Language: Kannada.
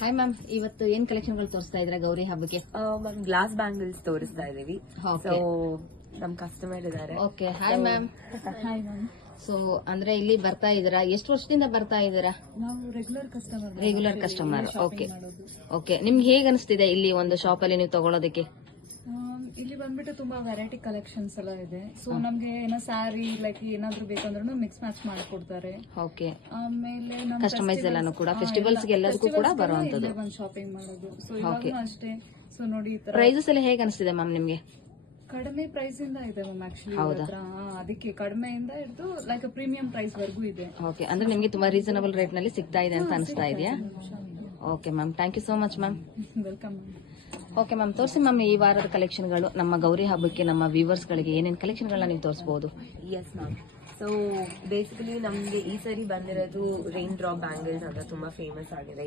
ಹಾಯ್ ಮ್ಯಾಮ್, ಇವತ್ತು ಏನ್ ಕಲೆಕ್ಷನ್ಗಳು ತೋರಿಸ್ತಾ ಇದ್ರ ಗೌರಿ ಹಬ್ಬಕ್ಕೆ? ಮ್ಯಾಮ್ ಗ್ಲಾಸ್ ಬ್ಯಾಂಗಲ್ಸ್ ತೋರಿಸ್ತಾ ಇದೀವಿ. ಸೊ ನಮ್ ಕಸ್ಟಮರ್ ಇದಾರೆ. Okay, hi ma'am. ಸೊ ಅಂದ್ರೆ ಇಲ್ಲಿ ಬರ್ತಾ ಇದೀರಾ, ಎಷ್ಟು ವರ್ಷದಿಂದ ಬರ್ತಾ ಇದೀರಾ? ನಾವು ರೆಗ್ಯುಲರ್ ಕಸ್ಟಮರ್. ಓಕೆ, ನಿಮ್ಗೆ ಹೇಗ್ ಅನಿಸ್ತಿದೆ ಇಲ್ಲಿ ಒಂದು ಶಾಪ್ ಅಲ್ಲಿ ನೀವು ತಗೊಳೋದಕ್ಕೆ? ಇಲ್ಲಿ ಬಂದ್ಬಿಟ್ಟು ತುಂಬಾ ವೆರೈಟಿ ಕಲೆಕ್ಷನ್ಸ್ ಎಲ್ಲ ಇದೆ. ಸೊ ನಮ್ಗೆ ಏನೋ ಸ್ಯಾರಿ ಲೈಕ್ ಏನಾದ್ರು ಬೇಕಂದ್ರೂ ಮಿಕ್ಸ್ ಮ್ಯಾಚ್ ಮಾಡ್ಕೊಡ್ತಾರೆ. ಓಕೆ, ಆಮೇಲೆ ಕಸ್ಟಮೈಸ್ ಎಲ್ಲಾನು ಕೂಡ ಫೆಸ್ಟಿವಲ್ಸ್ ಎಲ್ಲದಕ್ಕೂ ಕೂಡ ಬರುವಂತದ್ದು. ಬಂದು ಶಾಪಿಂಗ್ ಮಾಡೋದು. ಸೊ ಇವಾಗೂ ಅಷ್ಟೇ. ಸೊ ನೋಡಿ ಈ ತರ ಪ್ರೈಸಸ್ ಎಲ್ಲ ಹೇಗ್ ಅನಿಸ್ತಿದೆ ಮ್ಯಾಮ್ ನಿಮ್ಗೆ? ಕಡಿಮೆ ಪ್ರೈಸ್ ಇಂದ ಇದೆ ಮ್ಯಾಮ್. ಆಕ್ಚುಲಿ ಅದಕ್ಕೆ ಕಡಿಮೆಯಿಂದ ಹಿಡಿದು ಲೈಕ್ ಪ್ರೀಮಿಯಂ ಪ್ರೈಸ್ ವರ್ಗೂ ಇದೆ. ಓಕೆ, ಅಂದ್ರೆ ನಿಮ್ಗೆ ತುಂಬಾ ರೀಸನಬಲ್ ರೇಟ್ ನಲ್ಲಿ ಸಿಗ್ತಾ ಇದೆ ಅಂತ ಅನಿಸ್ತಾ ಇದೆಯಾ? Okay ma'am, thank you so much ma'am. Welcome. Okay ma'am, ತೋರಿಸಿ ಮ್ಯಾಮ್ ಈ ವಾರದ ಕಲೆಕ್ಷನ್ಗಳು ನಮ್ಮ ಗೌರಿ ಹಬ್ಬಕ್ಕೆ ನಮ್ಮ ವ್ಯೂವರ್ಸ್ ಗಳಿಗೆ ಏನೇನು ಕಲೆಕ್ಷನ್ಗಳನ್ನ ನೀವು ತೋರಿಸಬಹುದು? Yes ma'am. ಸೊ ಬೇಸಿಕಲಿ ನಮ್ಗೆ ಈ ಸರಿ ಬಂದಿರೋದು ರೈನ್ ಡ್ರಾಪ್ ಬ್ಯಾಂಗಲ್ಸ್ ಅಂತ ತುಂಬಾ ಫೇಮಸ್ ಆಗಿದೆ.